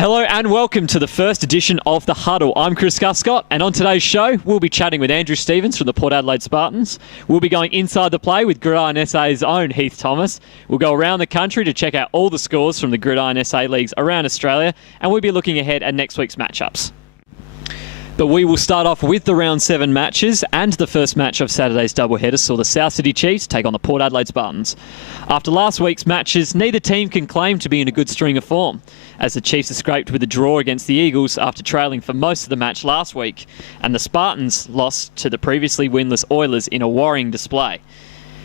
Hello and welcome to the first edition of The Huddle. I'm Chris Guscott, and on today's show, we'll be chatting with Andrew Stevens from the Port Adelaide Spartans. We'll be going inside the play with Gridiron SA's own Heath Thomas. We'll go around the country to check out all the scores from the Gridiron SA leagues around Australia, and we'll be looking ahead at next week's matchups. But we will start off with the round 7 matches, and the first match of Saturday's doubleheader saw the South Sydney Chiefs take on the Port Adelaide Spartans. After last week's matches, neither team can claim to be in a good string of form, as the Chiefs are scraped with a draw against the Eagles after trailing for most of the match last week, and the Spartans lost to the previously winless Oilers in a worrying display.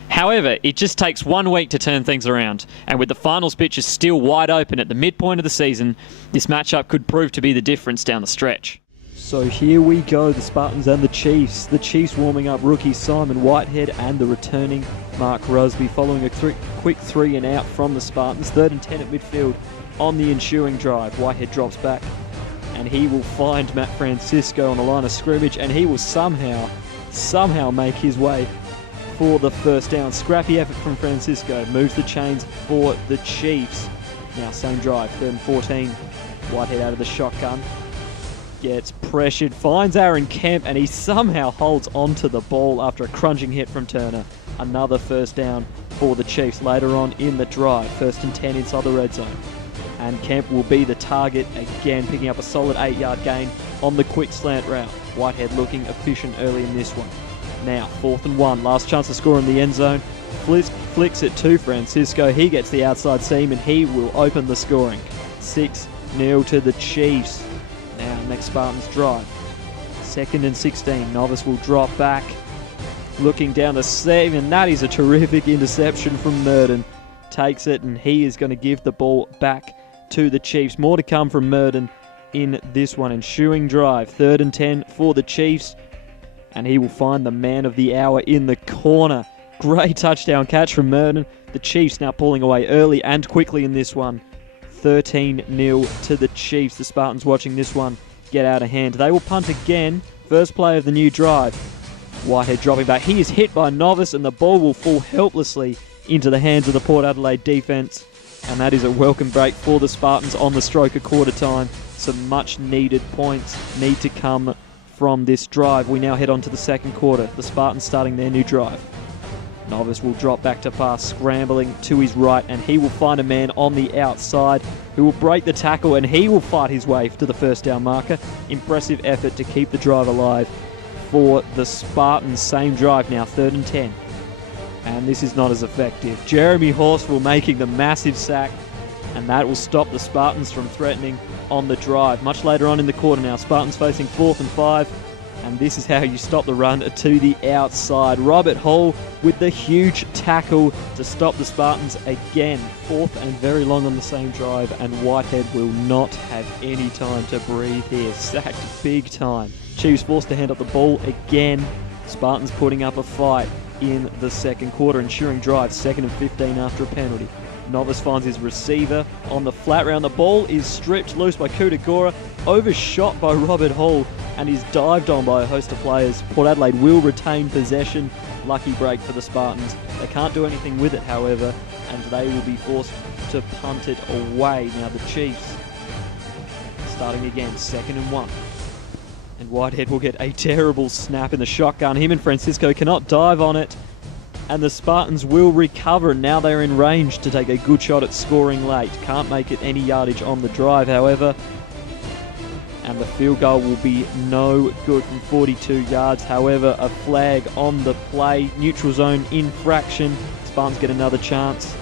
However, it just takes 1 week to turn things around, and with the finals pitches still wide open at the midpoint of the season, this matchup could prove to be the difference down the stretch. So here we go, the Spartans and the Chiefs. The Chiefs warming up rookie Simon Whitehead and the returning Mark Rusby following a quick 3 and out from the Spartans. 3rd and 10 at midfield on the ensuing drive. Whitehead drops back and he will find Matt Francisco on the line of scrimmage, and he will somehow make his way for the first down. Scrappy effort from Francisco, moves the chains for the Chiefs. Now same drive, 3rd and 14. Whitehead out of the shotgun. Gets pressured, finds Aaron Kemp, and he somehow holds onto the ball after a crunching hit from Turner. Another first down for the Chiefs later on in the drive. 1st and 10 inside the red zone. And Kemp will be the target again, picking up a solid 8-yard gain on the quick slant route. Whitehead looking efficient early in this one. Now, 4th and 1, last chance to score in the end zone. Flicks it to Francisco. He gets the outside seam and he will open the scoring. 6-0 to the Chiefs. Now, next Spartans drive. 2nd and 16. Novice will drop back. Looking down the seam, and that is a terrific interception from Murden. Takes it, and he is going to give the ball back to the Chiefs. More to come from Murden in this one. Ensuing drive. 3rd and 10 for the Chiefs. And he will find the man of the hour in the corner. Great touchdown catch from Murden. The Chiefs now pulling away early and quickly in this one. 13-0 to the Chiefs. The Spartans watching this one get out of hand. They will punt again. First play of the new drive. Whitehead dropping back. He is hit by Novice, and the ball will fall helplessly into the hands of the Port Adelaide defence. And that is a welcome break for the Spartans on the stroke of quarter time. Some much needed points need to come from this drive. We now head on to the second quarter. The Spartans starting their new drive. Novice will drop back to pass, scrambling to his right, and he will find a man on the outside who will break the tackle, and he will fight his way to the first down marker. Impressive effort to keep the drive alive for the Spartans. Same drive now, 3rd and 10. And this is not as effective. Jeremy Horsfall making the massive sack, and that will stop the Spartans from threatening on the drive. Much later on in the quarter now, Spartans facing 4th and 5. And this is how you stop the run to the outside. Robert Hall with the huge tackle to stop the Spartans again. 4th and very long on the same drive, and Whitehead will not have any time to breathe here. Sacked big time. Chiefs forced to hand up the ball again. Spartans putting up a fight in the second quarter, ensuring drive. 2nd and 15 after a penalty. Novice finds his receiver on the flat round. The ball is stripped loose by Kutagora, overshot by Robert Hall, and is dived on by a host of players. Port Adelaide will retain possession. Lucky break for the Spartans. They can't do anything with it, however, and they will be forced to punt it away. Now the Chiefs starting again, 2nd and 1. And Whitehead will get a terrible snap in the shotgun. Him and Francisco cannot dive on it. And the Spartans will recover. Now they're in range to take a good shot at scoring late. Can't make it any yardage on the drive, however. And the field goal will be no good from 42 yards. However, a flag on the play. Neutral zone infraction. Spartans get another chance.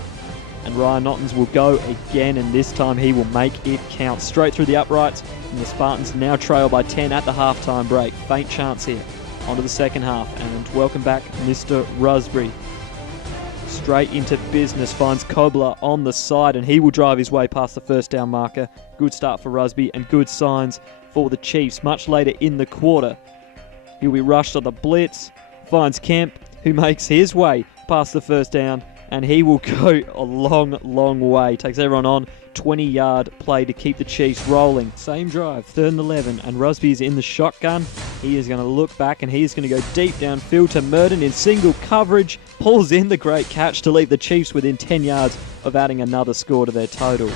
And Ryan Ottens will go again, and this time he will make it count. Straight through the uprights. And the Spartans now trail by 10 at the halftime break. Faint chance here. Onto the second half, and welcome back Mr. Rusby. Straight into business, finds Kobler on the side, and he will drive his way past the first down marker. Good start for Rusby and good signs for the Chiefs. Much later in the quarter, he'll be rushed on the blitz, finds Kemp, who makes his way past the first down, and he will go a long, long way. Takes everyone on. 20-yard play to keep the Chiefs rolling. Same drive, 3rd and 11, and Rusby is in the shotgun. He is going to look back, and he's going to go deep downfield to Murden in single coverage. Pulls in the great catch to leave the Chiefs within 10 yards of adding another score to their total.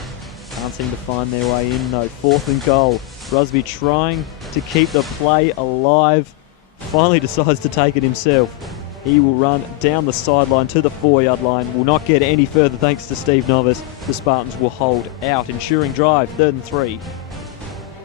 Can't seem to find their way in though. 4th and goal. Rusby trying to keep the play alive. Finally decides to take it himself. He will run down the sideline to the 4-yard line. Will not get any further thanks to Steve Novice. The Spartans will hold out, ensuring drive, 3rd and 3.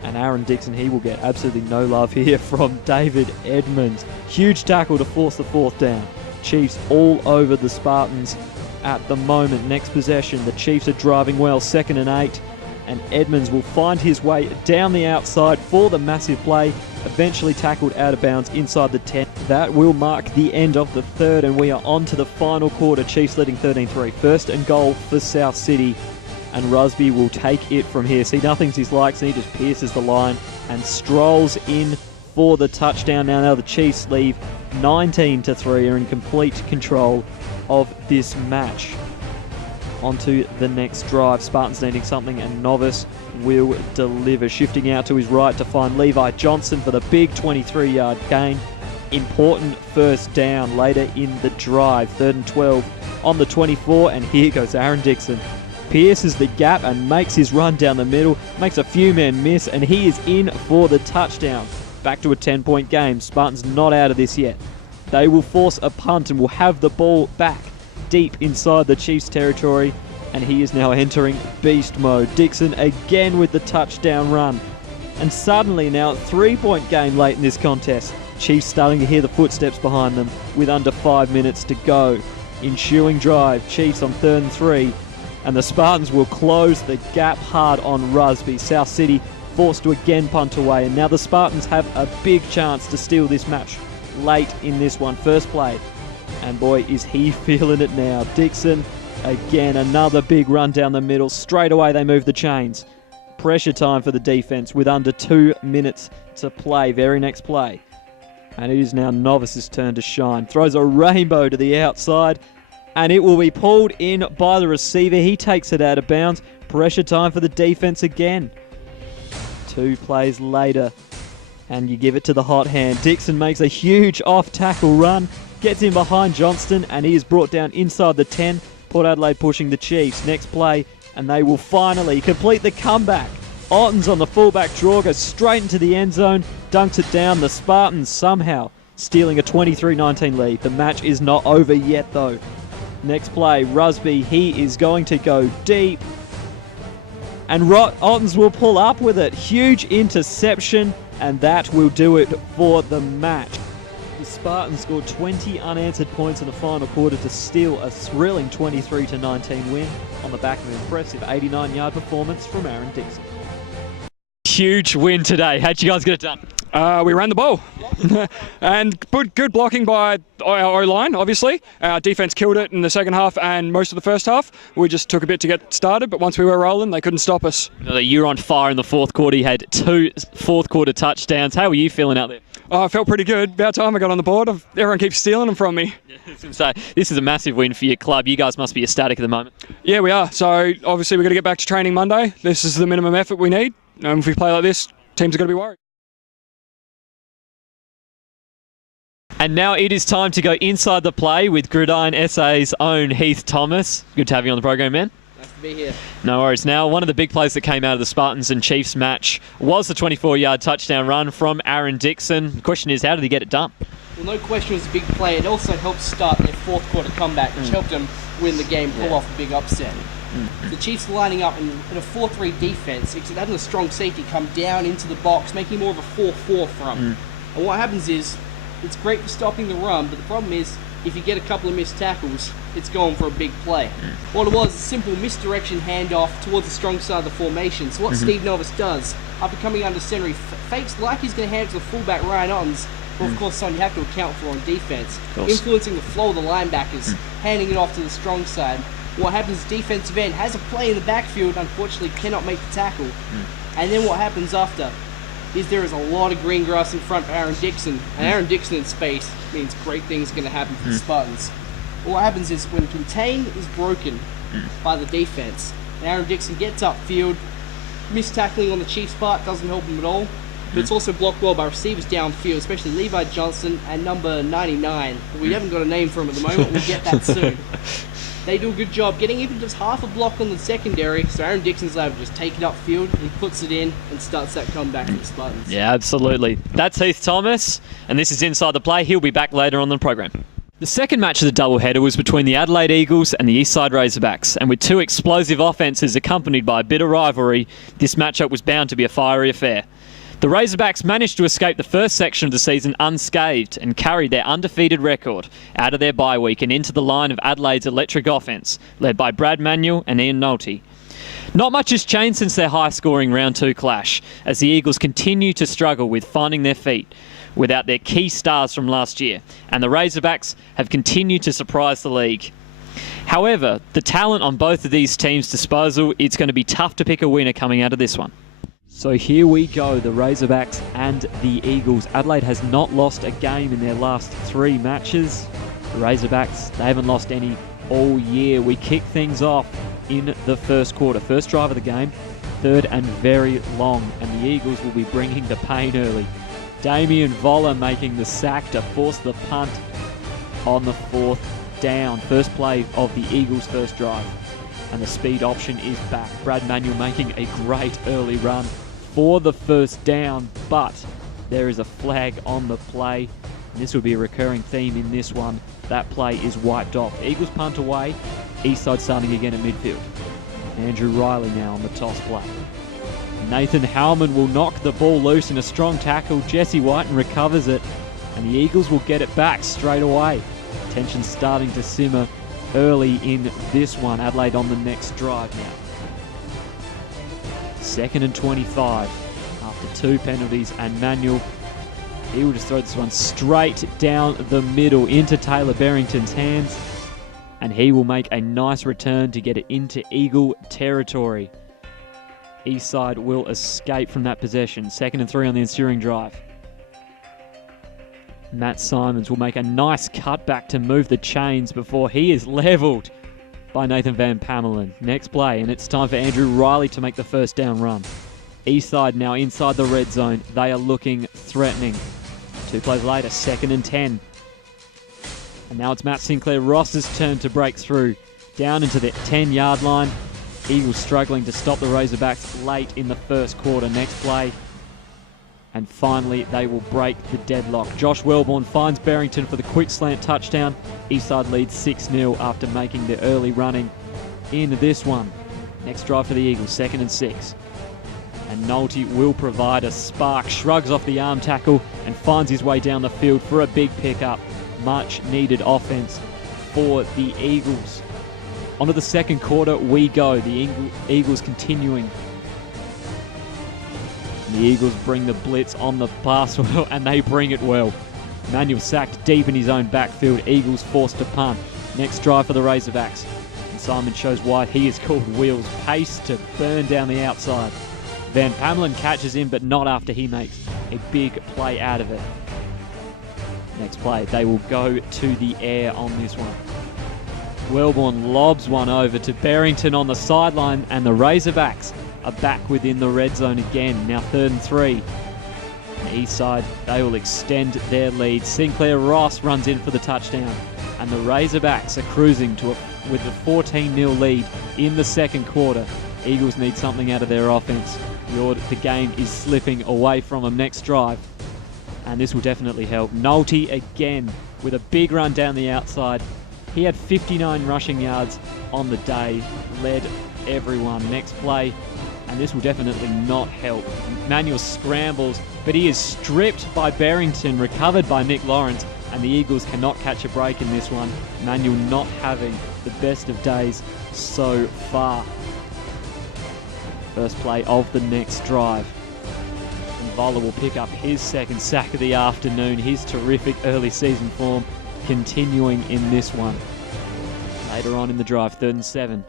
And Aaron Dixon, he will get absolutely no love here from David Edmonds. Huge tackle to force the 4th down. Chiefs all over the Spartans at the moment. Next possession, the Chiefs are driving well, 2nd and 8. And Edmonds will find his way down the outside for the massive play, eventually tackled out of bounds inside the 10. That will mark the end of the 3rd, and we are on to the final quarter. Chiefs leading 13-3. 1st and goal for South City, and Rusby will take it from here. See, nothing's his likes, and he just pierces the line and strolls in for the touchdown. Now the Chiefs leave 19-3, are in complete control of this match. Onto the next drive. Spartans needing something, and Novice will deliver. Shifting out to his right to find Levi Johnson for the big 23-yard gain. Important 1st down later in the drive. 3rd and 12 on the 24, and here goes Aaron Dixon. Pierces the gap and makes his run down the middle. Makes a few men miss, and he is in for the touchdown. Back to a 10-point game. Spartans not out of this yet. They will force a punt and will have the ball back deep inside the Chiefs territory, and he is now entering beast mode. Dixon again with the touchdown run, and suddenly now 3-point game late in this contest. Chiefs starting to hear the footsteps behind them with under 5 minutes to go. Ensuing drive, Chiefs on 3rd and 3, and the Spartans will close the gap hard on Rusby. South City forced to again punt away, and now the Spartans have a big chance to steal this match late in this one. First play, and boy, is he feeling it now. Dixon, again, another big run down the middle. Straight away, they move the chains. Pressure time for the defense with under 2 minutes to play. Very next play. And it is now Novice's turn to shine. Throws a rainbow to the outside, and it will be pulled in by the receiver. He takes it out of bounds. Pressure time for the defense again. 2 plays later, and you give it to the hot hand. Dixon makes a huge off-tackle run. Gets in behind Johnston, and he is brought down inside the 10. Port Adelaide pushing the Chiefs. Next play, and they will finally complete the comeback. Otten's on the fullback draw, goes straight into the end zone, dunks it down. The Spartans somehow stealing a 23-19 lead. The match is not over yet, though. Next play, Rusby, he is going to go deep, and Ottens will pull up with it. Huge interception, and that will do it for the match. The Spartans scored 20 unanswered points in the final quarter to steal a thrilling 23-19 win on the back of an impressive 89-yard performance from Aaron Dixon. Huge win today. How'd you guys get it done? We ran the ball. And good blocking by our O-line, obviously. Our defense killed it in the second half and most of the first half. We just took a bit to get started, but once we were rolling, they couldn't stop us. You were on fire in the 4th quarter. You had 2 4th-quarter touchdowns. How were you feeling out there? I felt pretty good. About time I got on the board. Everyone keeps stealing them from me. So this is a massive win for your club. You guys must be ecstatic at the moment. Yeah, we are. So obviously we've got to get back to training Monday. This is the minimum effort we need. If we play like this, teams are going to be worried. And now it is time to go inside the play with Gridiron SA's own Heath Thomas. Good to have you on the program, man. Nice to be here. No worries. Now, one of the big plays that came out of the Spartans and Chiefs match was the 24-yard touchdown run from Aaron Dixon. The question is, how did he get it done? Well, no question it was a big play. It also helped start their 4th quarter comeback, which helped them win the game, pull off a big upset. The Chiefs lining up in a 4-3 defense, except having a strong safety come down into the box, making more of a 4-4 from. And what happens is, it's great for stopping the run, but the problem is, if you get a couple of missed tackles, it's going for a big play. What it was, a simple misdirection handoff towards the strong side of the formation. So what Steve Novice does, after coming under center, he fakes like he's going to hand it to the fullback Ryan Ottens, but of course something you have to account for on defense. Influencing the flow of the linebackers, handing it off to the strong side. What happens, defensive end has a play in the backfield, unfortunately cannot make the tackle. And then what happens after is there is a lot of green grass in front for Aaron Dixon. And Aaron Dixon in space means great things are going to happen for the Spartans. What happens is when contain is broken by the defense, and Aaron Dixon gets upfield, missed tackling on the Chiefs' part doesn't help him at all. But it's also blocked well by receivers downfield, especially Levi Johnson and number 99. We haven't got a name for him at the moment, we'll get that soon. They do a good job getting even just half a block on the secondary, so Aaron Dixon's able to just take it upfield, he puts it in and starts that comeback for the Spartans. Yeah, absolutely. That's Heath Thomas, and this is Inside the Play. He'll be back later on the program. The second match of the doubleheader was between the Adelaide Eagles and the Eastside Razorbacks, and with two explosive offences accompanied by a bit of rivalry, this matchup was bound to be a fiery affair. The Razorbacks managed to escape the first section of the season unscathed and carried their undefeated record out of their bye week and into the line of Adelaide's electric offence, led by Brad Manuel and Ian Nolte. Not much has changed since their high-scoring Round 2 clash, as the Eagles continue to struggle with finding their feet without their key stars from last year, and the Razorbacks have continued to surprise the league. However, the talent on both of these teams' disposal, it's going to be tough to pick a winner coming out of this one. So here we go, the Razorbacks and the Eagles. Adelaide has not lost a game in their last 3 matches. The Razorbacks, they haven't lost any all year. We kick things off in the first quarter. First drive of the game, third and very long, and the Eagles will be bringing the pain early. Damien Voller making the sack to force the punt on the 4th down. First play of the Eagles' first drive. And the speed option is back. Brad Manuel making a great early run for the first down, but there is a flag on the play. And this will be a recurring theme in this one. That play is wiped off. Eagles punt away. Eastside starting again at midfield. Andrew Riley now on the toss play. Nathan Howman will knock the ball loose in a strong tackle. Jesse Whiten recovers it, and the Eagles will get it back straight away. Tension starting to simmer early in this one. Adelaide on the next drive now. 2nd and 25 after 2 penalties, and Manuel, he will just throw this one straight down the middle into Taylor Barrington's hands, and he will make a nice return to get it into Eagle territory. Eastside will escape from that possession. 2nd and 3 on the ensuing drive. Matt Simons will make a nice cutback to move the chains before he is levelled by Nathan Van Pamelen. Next play, and it's time for Andrew Riley to make the first down run. Eastside now inside the red zone. They are looking threatening. 2 plays later, 2nd and 10. And now it's Matt Sinclair Ross's turn to break through. Down into the 10-yard line. Eagles struggling to stop the Razorbacks late in the first quarter. Next play. And finally, they will break the deadlock. Josh Wellborn finds Barrington for the quick slant touchdown. Eastside leads 6-0 after making the early running in this one. Next drive for the Eagles, 2nd and 6. And Nolte will provide a spark, shrugs off the arm tackle and finds his way down the field for a big pickup. Much needed offense for the Eagles. Onto the second quarter we go. The Eagles continuing. The Eagles bring the blitz on the pass well, and they bring it well. Manuel sacked deep in his own backfield. Eagles forced to punt. Next drive for the Razorbacks. And Simon shows why he is called Wheels. Pace to burn down the outside. Van Pamelen catches him, but not after he makes a big play out of it. Next play, they will go to the air on this one. Wellborn lobs one over to Barrington on the sideline, and the Razorbacks are back within the red zone again. Now 3rd and 3. And Eastside, they will extend their lead. Sinclair Ross runs in for the touchdown. And the Razorbacks are cruising with a 14-0 lead in the second quarter. Eagles need something out of their offense. The game is slipping away from them. Next drive. And this will definitely help. Nolte again with a big run down the outside. He had 59 rushing yards on the day, led everyone. Next play, and this will definitely not help. Manuel scrambles, but he is stripped by Barrington, recovered by Nick Lawrence, and the Eagles cannot catch a break in this one. Manuel not having the best of days so far. First play of the next drive. And Voller will pick up his second sack of the afternoon. His terrific early season form continuing in this one. Later on in the drive, 3rd and 7.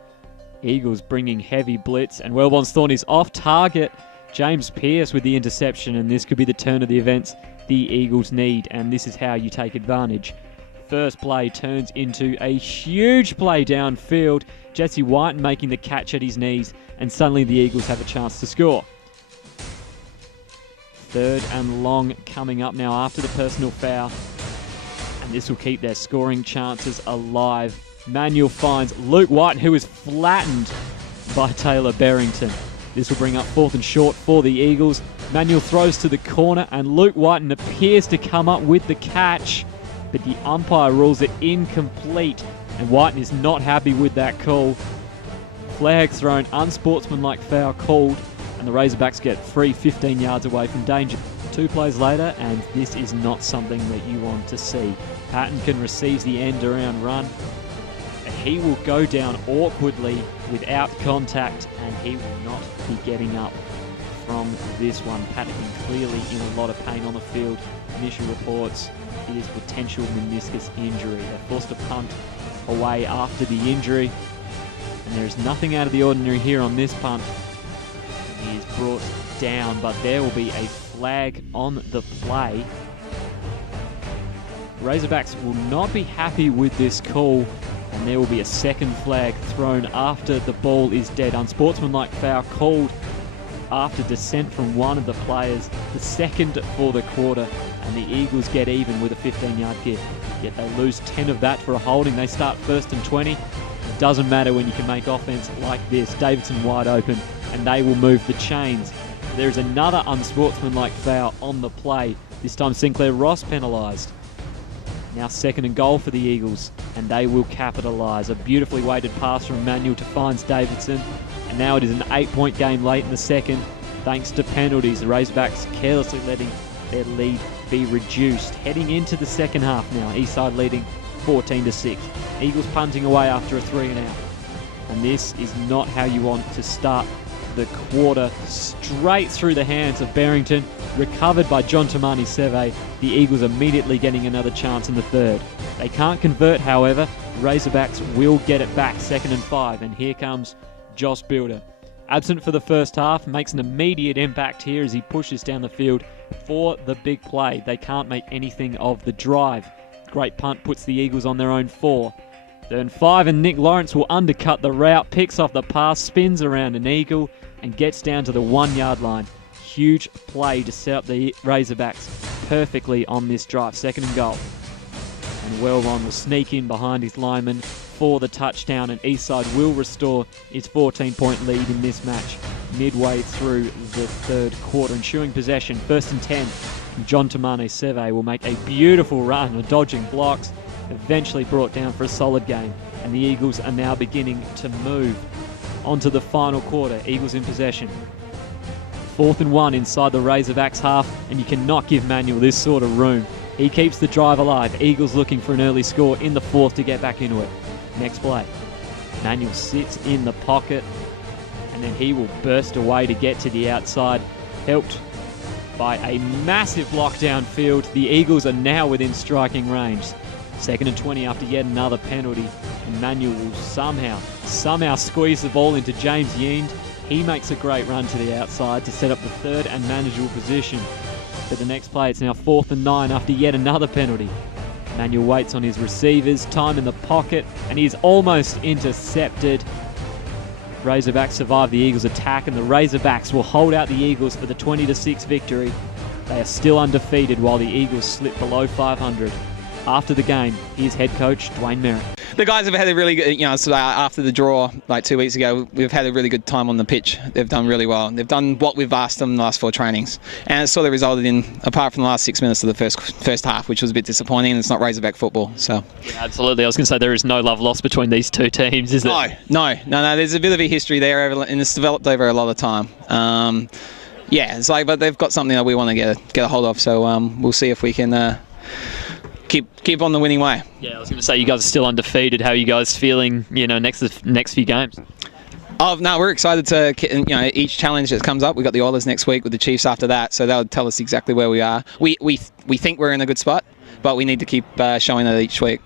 Eagles bringing heavy blitz, and Wellborn's Thorn is off target. James Pearce with the interception, and this could be the turn of the events the Eagles need, and this is how you take advantage. First play turns into a huge play downfield. Jesse Whiten making the catch at his knees, and suddenly the Eagles have a chance to score. 3rd and long coming up now after the personal foul. And this will keep their scoring chances alive Manuel finds Luke White, who is flattened by Taylor Berrington. This will bring up 4th and short for the Eagles. Manuel throws to the corner, and Luke Whiten appears to come up with the catch, but the umpire rules it incomplete, and Whiten is not happy with that call. Flag thrown, unsportsmanlike foul called, and the Razorbacks get free 15 yards away from danger. 2 plays later, and this is not something that you want to see. Patton receives the end around run. He will go down awkwardly without contact, and he will not be getting up from this one. Patton clearly in a lot of pain on the field. Initial reports, it is potential meniscus injury. They forced a punt away after the injury, and there is nothing out of the ordinary here on this punt. He is brought down, but there will be a flag on the play. Razorbacks will not be happy with this call, and there will be a second flag thrown after the ball is dead. Unsportsmanlike foul called after descent from one of the players, the second for the quarter, and the Eagles get even with a 15-yard kick. Yet they lose 10 of that for a holding. They start 1st and 20. It doesn't matter when you can make offense like this. Davidson wide open, and they will move the chains. There is another unsportsmanlike foul on the play. This time Sinclair Ross penalised. Now 2nd and goal for the Eagles, and they will capitalise. A beautifully weighted pass from Manuel to finds Davidson, and now it is an 8-point game late in the second, thanks to penalties. The Razorbacks carelessly letting their lead be reduced. Heading into the second half now, Eastside leading 14-6. Eagles punting away after a 3 and out, and this is not how you want to start the quarter. Straight through the hands of Berrington, recovered by John Tamani Seve. The Eagles immediately getting another chance in the third. They can't convert, however. Razorbacks will get it back, 2nd and 5, and here comes Josh Builder. Absent for the first half, makes an immediate impact here as he pushes down the field for the big play. They can't make anything of the drive. Great punt puts the Eagles on their own 4. 3rd and 5, and Nick Lawrence will undercut the route, picks off the pass, spins around an Eagle, and gets down to the 1-yard line. Huge play to set up the Razorbacks perfectly on this drive. 2nd and goal. And Wellron will sneak in behind his lineman for the touchdown, and Eastside will restore its 14-point lead in this match midway through the 3rd quarter, ensuring possession. 1st and 10. John Tamane Seve will make a beautiful run, dodging blocks, eventually brought down for a solid game, and the Eagles are now beginning to move onto the final quarter. Eagles in possession. 4th and 1 inside the Razorbacks half, and you cannot give Manuel this sort of room. He keeps the drive alive. Eagles looking for an early score in the 4th to get back into it. Next play. Manuel sits in the pocket, and then he will burst away to get to the outside, helped by a massive lockdown field. The Eagles are now within striking range. 2nd and 20 after yet another penalty, and Manuel will somehow squeeze the ball into James Yeend. He makes a great run to the outside to set up the 3rd and manageable position. But the next play, it's now 4th and 9 after yet another penalty. Manuel waits on his receivers, time in the pocket, and he is almost intercepted. Razorbacks survive the Eagles' attack, and the Razorbacks will hold out the Eagles for the 20-6 victory. They are still undefeated while the Eagles slip below 500. After the game, here's head coach Dwayne Merritt. The guys have had a really good, so after the draw like 2 weeks ago, we've had a really good time on the pitch. They've done really well. They've done what we've asked them in the last 4 trainings. And it sort of resulted in, apart from the last 6 minutes of the first half, which was a bit disappointing, it's not Razorback football. So yeah, absolutely. I was going to say there is no love lost between these 2 teams, is there? No. There's a bit of a history there, and it's developed over a lot of time. It's like, but they've got something that we want to get a hold of. So we'll see if we can keep on the winning way. Yeah, I was going to say you guys are still undefeated. How are you guys feeling? Next few games. Oh no, we're excited to each challenge that comes up. We've got the Oilers next week with the Chiefs after that, so that'll tell us exactly where we are. We think we're in a good spot, but we need to keep showing that each week.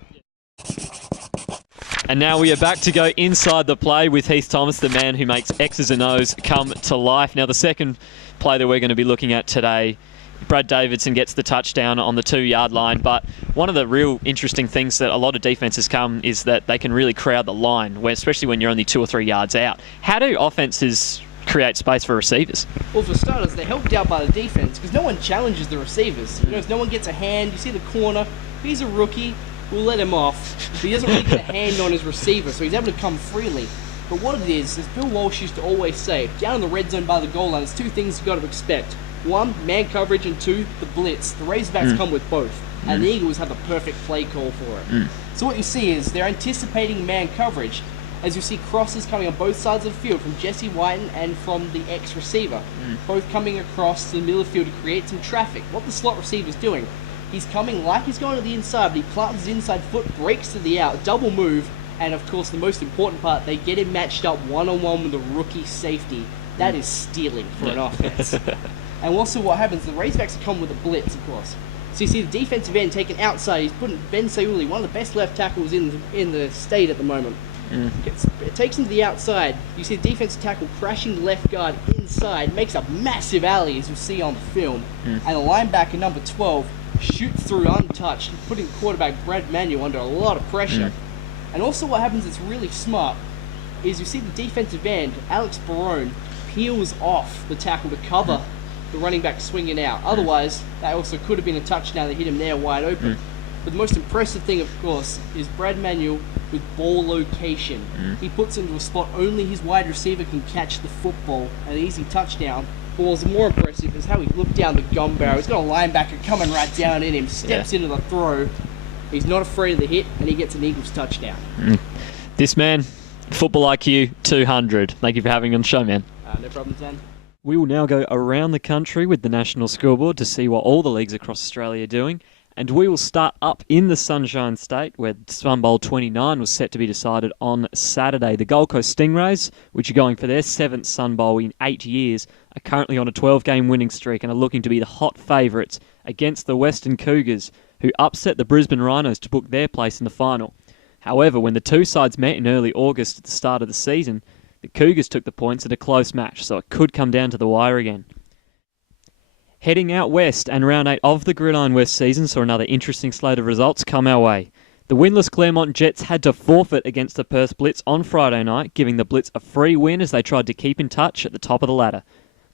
And now we are back to go inside the play with Heath Thomas, the man who makes X's and O's come to life. Now the second play that we're going to be looking at today, Brad Davidson gets the touchdown on the 2-yard line, but one of the real interesting things that a lot of defenses come is that they can really crowd the line, especially when you're only 2 or 3 yards out. How do offenses create space for receivers? Well, for starters, they're helped out by the defense because no one challenges the receivers. No one gets a hand. You see the corner. He's a rookie. will let him off, but he doesn't really get a hand on his receiver, so he's able to come freely. But what it is, as Bill Walsh used to always say, down in the red zone by the goal line, there's two things you've got to expect. One, man coverage, and two, the blitz. The Razorbacks come with both, and the Eagles have the perfect play call for it. So what you see is they're anticipating man coverage, as you see crosses coming on both sides of the field from Jesse Whiten and from the ex-receiver, both coming across to the middle of the field to create some traffic. What the slot receiver's doing, he's coming like he's going to the inside, but he plants his inside foot, breaks to the out, double move, and of course the most important part, they get him matched up one-on-one with a rookie safety. That is stealing for an offense. And also what happens, the Razorbacks come with a blitz, of course. So you see the defensive end taken outside. He's putting Ben Sauli, one of the best left tackles in the state at the moment. It takes him to the outside. You see the defensive tackle crashing left guard inside, makes a massive alley, as you see on the film. And the linebacker, number 12, shoots through untouched, putting quarterback Brad Manuel under a lot of pressure. And also what happens that's really smart is you see the defensive end, Alex Barone, peels off the tackle to cover the running back swinging out. Otherwise, that also could have been a touchdown that hit him there wide open. But the most impressive thing, of course, is Brad Manuel with ball location. He puts into a spot only his wide receiver can catch the football, an easy touchdown. But what's more impressive is how he looked down the gun barrel. He's got a linebacker coming right down in him, steps into the throw. He's not afraid of the hit, and he gets an Eagles touchdown. This man, football IQ 200. Thank you for having me on the show, man. No problem, Dan. We will now go around the country with the National Scoreboard to see what all the leagues across Australia are doing. And we will start up in the Sunshine State, where Sun Bowl 29 was set to be decided on Saturday. The Gold Coast Stingrays, which are going for their 7th Sun Bowl in 8 years, are currently on a 12-game winning streak and are looking to be the hot favourites against the Western Cougars, who upset the Brisbane Rhinos to book their place in the final. However, when the two sides met in early August at the start of the season, the Cougars took the points at a close match, so it could come down to the wire again. Heading out west, and round 8 of the Gridiron West season saw another interesting slate of results come our way. The winless Claremont Jets had to forfeit against the Perth Blitz on Friday night, giving the Blitz a free win as they tried to keep in touch at the top of the ladder.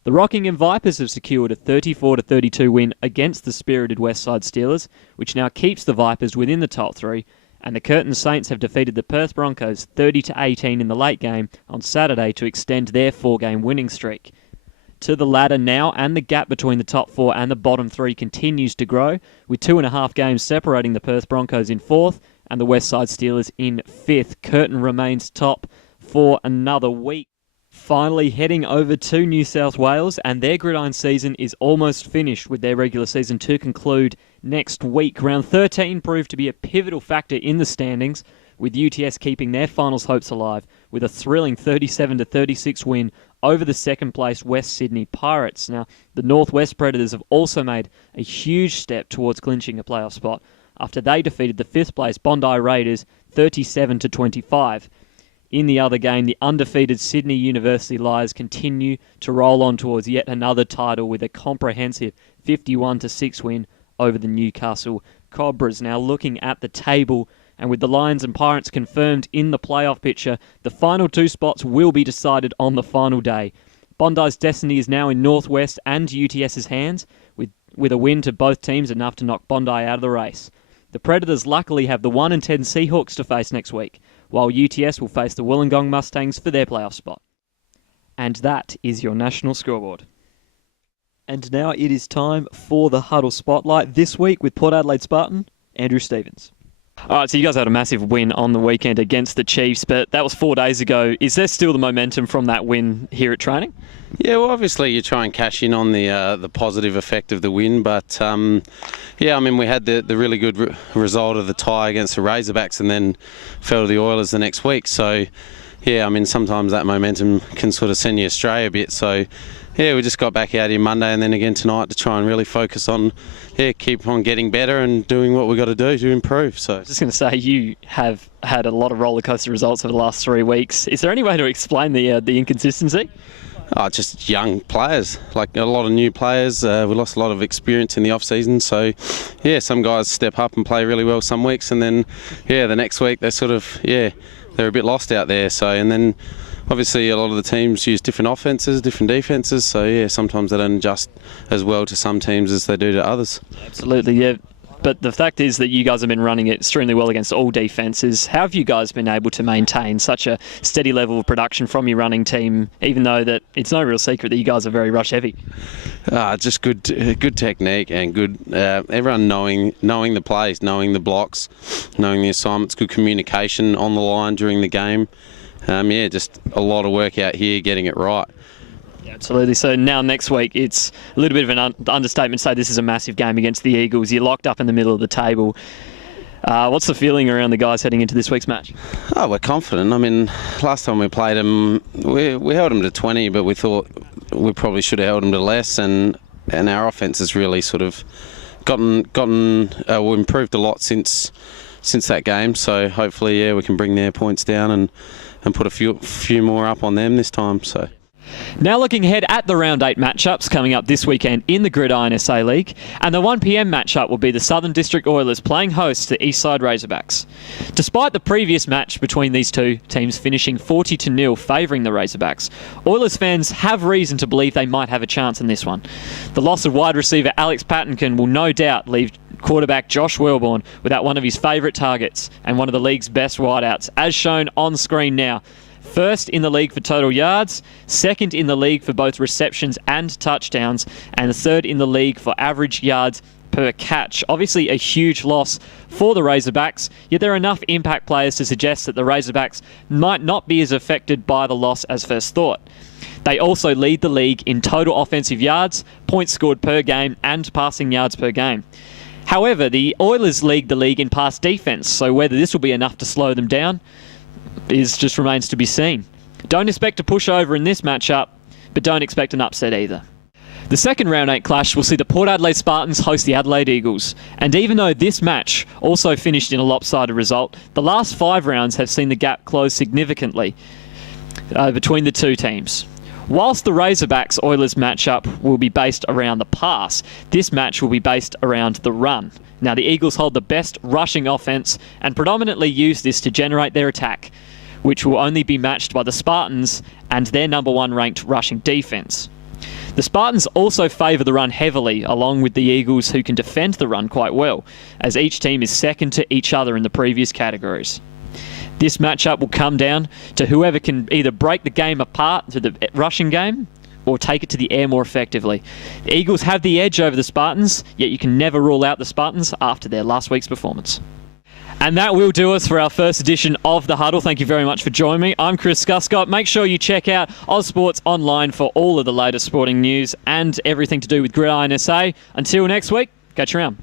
The Rockingham Vipers have secured a 34-32 win against the spirited Westside Steelers, which now keeps the Vipers within the top 3, and the Curtin Saints have defeated the Perth Broncos 30-18 in the late game on Saturday to extend their 4-game winning streak. To the ladder now, and the gap between the top 4 and the bottom 3 continues to grow, with 2.5 games separating the Perth Broncos in 4th and the Westside Steelers in 5th. Curtin remains top for another week. Finally, heading over to New South Wales, and their gridiron season is almost finished, with their regular season to conclude next week. Round 13 proved to be a pivotal factor in the standings, with UTS keeping their finals hopes alive with a thrilling 37-36 win over the second-place West Sydney Pirates. Now, the Northwest Predators have also made a huge step towards clinching a playoff spot after they defeated the 5th-place Bondi Raiders 37-25. In the other game, the undefeated Sydney University Lions continue to roll on towards yet another title with a comprehensive 51-6 win over the Newcastle Cobras. Now, looking at the table, and with the Lions and Pirates confirmed in the playoff picture, the final 2 spots will be decided on the final day. Bondi's destiny is now in Northwest and UTS's hands, with a win to both teams enough to knock Bondi out of the race. The Predators luckily have the 1-10 Seahawks to face next week, while UTS will face the Wollongong Mustangs for their playoff spot. And that is your National Scoreboard. And now it is time for the Huddle Spotlight, this week with Port Adelaide Spartan, Andrew Stevens. All right, so you guys had a massive win on the weekend against the Chiefs, but that was 4 days ago. Is there still the momentum from that win here at training? Yeah, well, obviously you try and cash in on the positive effect of the win, but yeah, I mean, we had the really good result of the tie against the Razorbacks and then fell to the Oilers the next week. So yeah, I mean, sometimes that momentum can sort of send you astray a bit. So yeah, we just got back out here Monday and then again tonight to try and really focus on, keep on getting better and doing what we've got to do to improve. So I was just going to say, you have had a lot of roller coaster results over the last 3 weeks. Is there any way to explain the inconsistency? Just young players, like a lot of new players. We lost a lot of experience in the off-season. So, yeah, some guys step up and play really well some weeks, and then, the next week they're sort of, they're a bit lost out there. So, and then obviously a lot of the teams use different offences, different defences. So, sometimes they don't adjust as well to some teams as they do to others. Absolutely, yeah. But the fact is that you guys have been running it extremely well against all defences. How have you guys been able to maintain such a steady level of production from your running team, even though that it's no real secret that you guys are very rush heavy? Just good technique and good everyone knowing the plays, knowing the blocks, knowing the assignments, good communication on the line during the game. Just a lot of work out here getting it right. Absolutely. So now next week, it's a little bit of an understatement to say this is a massive game against the Eagles. You're locked up in the middle of the table. What's the feeling around the guys heading into this week's match? Oh, we're confident. I mean, last time we played them, we held them to 20, but we thought we probably should have held them to less, and our offense has really sort of improved a lot since that game. So hopefully, we can bring their points down and put a few more up on them this time. So. Now looking ahead at the Round 8 matchups coming up this weekend in the Gridiron SA League, and the 1 p.m. matchup will be the Southern District Oilers playing host to Eastside Razorbacks. Despite the previous match between these two teams finishing 40-0 favouring the Razorbacks, Oilers fans have reason to believe they might have a chance in this one. The loss of wide receiver Alex Pattinkin will no doubt leave quarterback Josh Welborn without one of his favourite targets and one of the league's best wideouts, as shown on screen now. First in the league for total yards, second in the league for both receptions and touchdowns, and third in the league for average yards per catch. Obviously a huge loss for the Razorbacks, yet there are enough impact players to suggest that the Razorbacks might not be as affected by the loss as first thought. They also lead the league in total offensive yards, points scored per game, and passing yards per game. However, the Oilers lead the league in pass defence, so whether this will be enough to slow them down just remains to be seen. Don't expect a pushover in this matchup, but don't expect an upset either. The second Round 8 clash will see the Port Adelaide Spartans host the Adelaide Eagles, and even though this match also finished in a lopsided result, the last 5 rounds have seen the gap close significantly between the two teams. Whilst the Razorbacks Oilers matchup will be based around the pass, this match will be based around the run. Now, the Eagles hold the best rushing offense and predominantly use this to generate their attack, which will only be matched by the Spartans and their number 1 ranked rushing defense. The Spartans also favour the run heavily, along with the Eagles, who can defend the run quite well, as each team is second to each other in the previous categories. This matchup will come down to whoever can either break the game apart to the rushing game or take it to the air more effectively. The Eagles have the edge over the Spartans, yet you can never rule out the Spartans after their last week's performance. And that will do us for our first edition of The Huddle. Thank you very much for joining me. I'm Chris Guscott. Make sure you check out Ozsports online for all of the latest sporting news and everything to do with Gridiron SA. Until next week, catch you around.